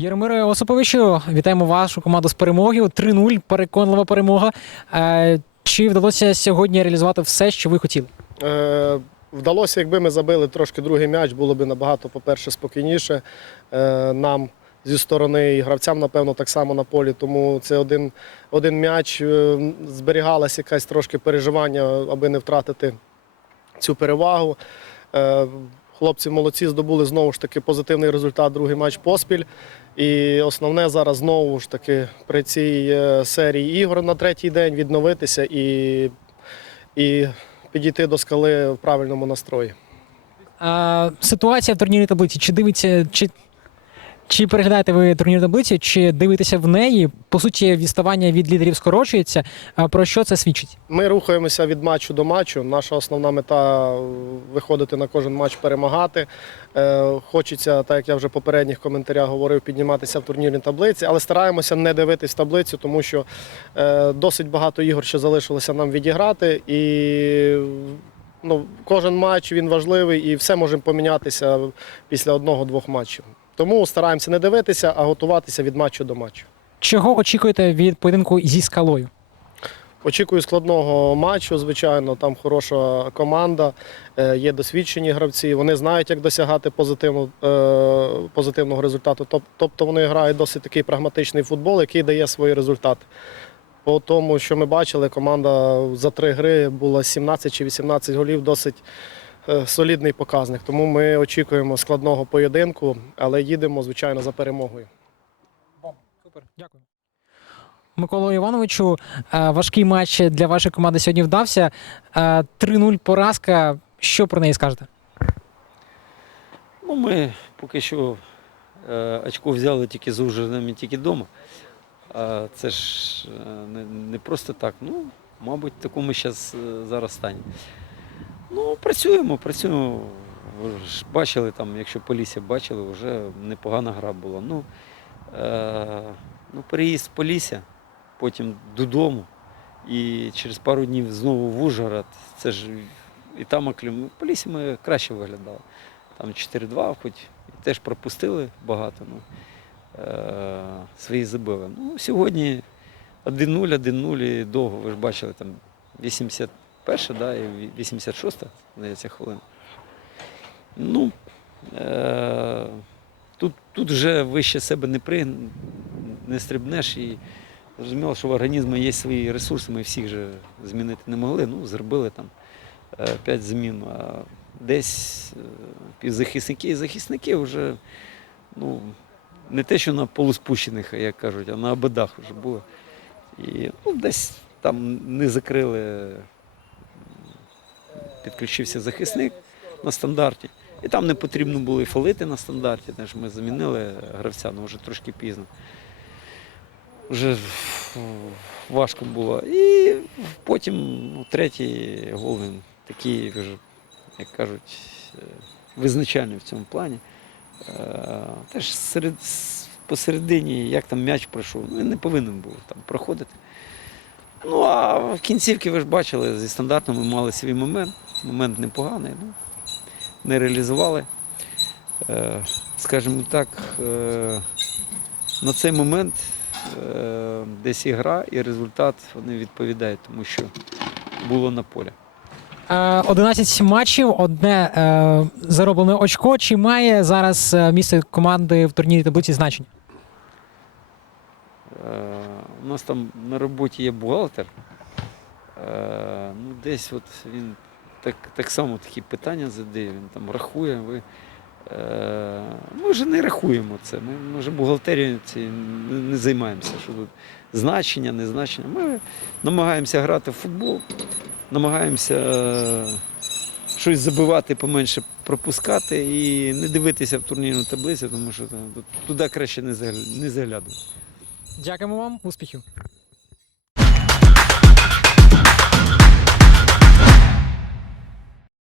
Єрмире Осиповичу, вітаємо вашу команду з перемогою. 3-0, переконлива перемога. Е, Чи вдалося сьогодні реалізувати все, що ви хотіли? Е, Вдалося, якби ми забили трошки другий м'яч, було б набагато, по-перше, спокійніше е, нам зі сторони і гравцям, напевно, так само на полі. Тому це один, один м'яч. е, Зберігалось якесь трошки переживання, аби не втратити цю перевагу. Е, Хлопці молодці здобули знову ж таки позитивний результат, другий матч поспіль. І основне зараз знову ж таки при цій е, серії ігор на третій день відновитися і, і підійти до скали в правильному настрої. А, Ситуація в турнірній таблиці. Чи дивиться, чи, чи переглядаєте ви турнірну таблицю, чи дивитеся в неї? По суті, відставання від лідерів скорочується. Про що це свідчить? Ми рухаємося від матчу до матчу. Наша основна мета е, виходити на кожен матч, перемагати. Е, Хочеться, так як я вже в попередніх коментарях говорив, підніматися в турнірній таблиці, але стараємося не дивитись таблицю, тому що е, досить багато ігор ще залишилося нам відіграти. І ну, кожен матч він важливий і все може помінятися після одного-двох матчів. Тому стараємося не дивитися, а готуватися від матчу до матчу. Чого очікуєте від поєдинку зі скалою? Очікую складного матчу, звичайно. Там хороша команда, е, є досвідчені гравці. Вони знають, як досягати позитивну, е, позитивного результату. Тобто вони грають досить такий прагматичний футбол, який дає свої результати. По тому, що ми бачили, команда за три гри була 17 чи 18 голів, досить солідний показник. Тому ми очікуємо складного поєдинку, але їдемо, звичайно, за перемогою. Супер, дякую. Миколу Івановичу, е, важкий матч для вашої команди сьогодні вдався. Е, 3-0 поразка. Що про неї скажете? Ну, ми поки що е, очко взяли тільки з Ужгородом і тільки вдома. Це ж е, не, просто так. Ну, мабуть, в такому зараз, зараз стані. Ну, працюємо, працюємо. Ви ж бачили там, якщо Полісся бачили, вже непогана гра була. Ну, е, ну переїзд в Полісся, потім додому. І через пару днів знову в Ужгород. Це ж і там оклім. В Полісі ми краще виглядали. Там 4-2, хоч теж пропустили багато. Ну, е, свої забили. Ну, сьогодні 1-0, 1-0 і довго, ви ж бачили, там 81 да, і 86 здається, хвилина. Ну, е, тут, тут вже вище себе не, при, не стрибнеш і зрозуміло, що в організмі є свої ресурси, ми всіх же змінити не могли. Ну, зробили там 5 змін. А десь е, півзахисники і захисники вже ну, не те, що на полуспущених, як кажуть, а на ободах вже були. І ну, десь там не закрили, підключився захисник на стандарті. І там не потрібно було і фалити на стандарті, теж ми замінили гравця, ну вже трошки пізно. Вже важко було. І потім ну, третій гол він такий як кажуть, е, визначальний в цьому плані. Е, Теж серед, посередині, як там м'яч пройшов, ну, він не повинен був там проходити. Ну, а в кінцівки ви ж бачили, зі стандартом ми мали свій момент. Момент непоганий, ну, не реалізували. Е, Скажімо так, е, на цей момент е, десь і гра, і результат вони відповідають, тому що було на полі. Е, 11 матчів, одне е, зароблене очко. Чи має зараз місце команди в турнірі таблиці значення? Е, У нас там на роботі є бухгалтер. Е, Ну, десь от він так, так само такі питання задає, він там рахує. Ви, е, ми вже не рахуємо це. Ми, вже бухгалтерією не, займаємося. Що тут значення, не значення. Ми намагаємося грати в футбол, намагаємося е, щось забивати, поменше пропускати і не дивитися в турнірну таблицю, тому що туди краще не заглядувати. Дякуємо вам, успіхів.